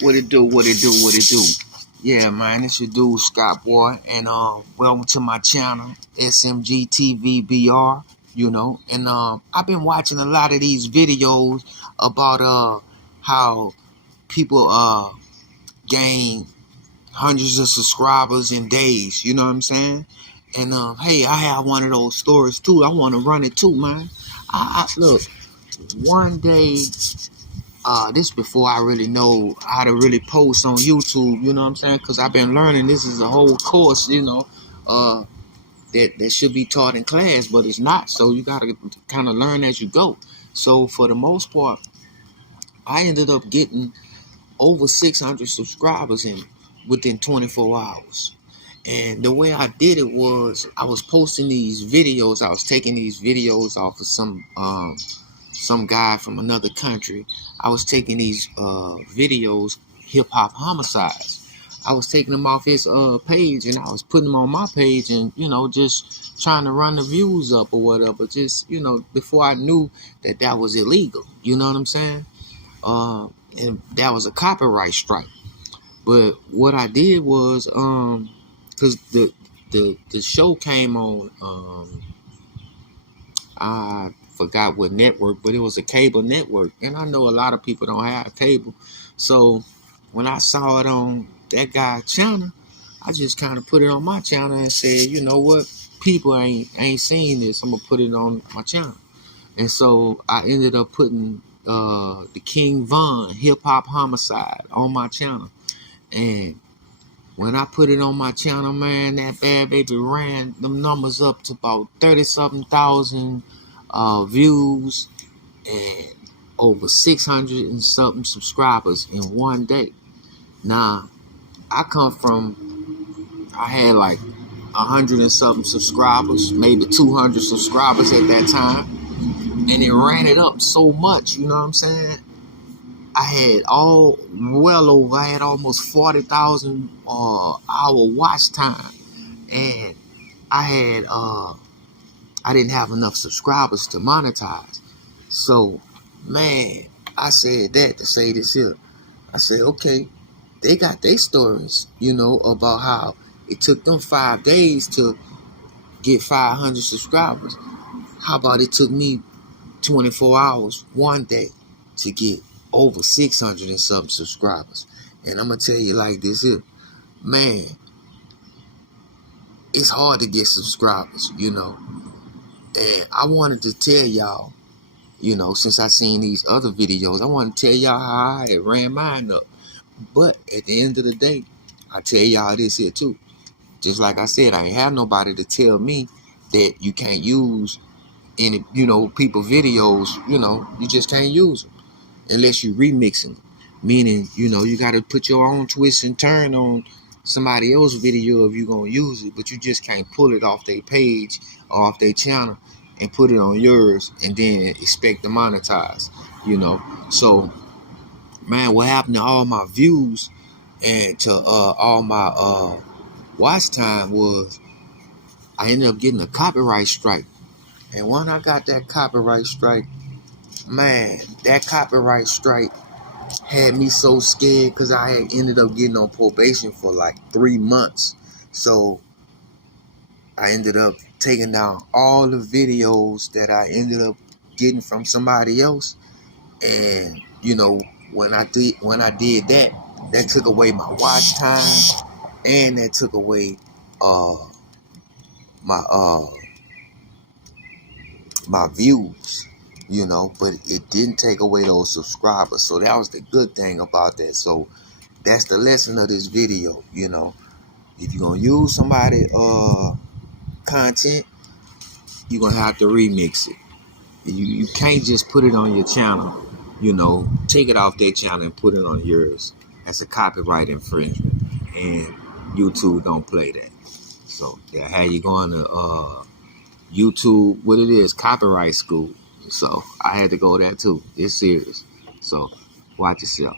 What it do, what it do, what it do. Yeah, man, it's your dude, Scott Boy, and welcome to my channel, SMGTVBR, and I've been watching a lot of these videos about how people gain hundreds of subscribers in days, you know what I'm saying? And hey, I have one of those stories too. I want to run it too, man. I look, one day, this before I really know how to really post on YouTube, you know what I'm saying? Because I've been learning. This is a whole course, that should be taught in class, but it's not. So you got to kind of learn as you go. So for the most part, I ended up getting over 600 subscribers within 24 hours. And the way I did it was I was posting these videos. I was taking these videos off of some guy from another country. I was taking these videos, hip hop homicides. I was taking them off his page and I was putting them on my page and just trying to run the views up or whatever. Just before I knew that was illegal. You know what I'm saying? And that was a copyright strike. But what I did was because the show came on I forgot what network, but it was a cable network, and I know a lot of people don't have cable. So when I saw it on that guy's channel, I just kind of put it on my channel and said, you know what, people ain't seen this, I'm gonna put it on my channel. And so I ended up putting the King Von hip hop homicide on my channel. And when I put it on my channel, man, that bad baby ran them numbers up to about 30-something thousand views and over 600 and something subscribers in one day. Now, I had like 100 and something subscribers, maybe 200 subscribers at that time. And it ran it up so much, you know what I'm saying? I had almost 40,000 hour watch time, and I didn't have enough subscribers to monetize. So, man, I said that to say this here. I said, okay, they got their stories, about how it took them 5 days to get 500 subscribers. How about it took me 24 hours, one day, to get over 600 and something subscribers? And I'm gonna tell you like this here, man, it's hard to get subscribers, and I wanted to tell y'all, since I seen these other videos, I want to tell y'all how I ran mine up. But at the end of the day, I tell y'all this here too, just like I said, I ain't have nobody to tell me that you can't use any people videos. You just can't use them unless you remixing, meaning you got to put your own twist and turn on somebody else's video if you're gonna use it, but you just can't pull it off their page or off their channel and put it on yours and then expect to monetize. So, man, what happened to all my views and to all my watch time was I ended up getting a copyright strike. And when I got that copyright strike, man, that copyright strike had me so scared because I had ended up getting on probation for like 3 months. So I ended up taking down all the videos that I ended up getting from somebody else. And when I did that, that took away my watch time, and that took away my my views, but it didn't take away those subscribers. So that was the good thing about that. So that's the lesson of this video. If you're gonna use somebody content, you're gonna have to remix it. You can't just put it on your channel, take it off their channel and put it on yours. That's a copyright infringement, and YouTube don't play that. So yeah, how you going to YouTube, what it is, copyright school. So I had to go there too. It's serious. So watch yourself.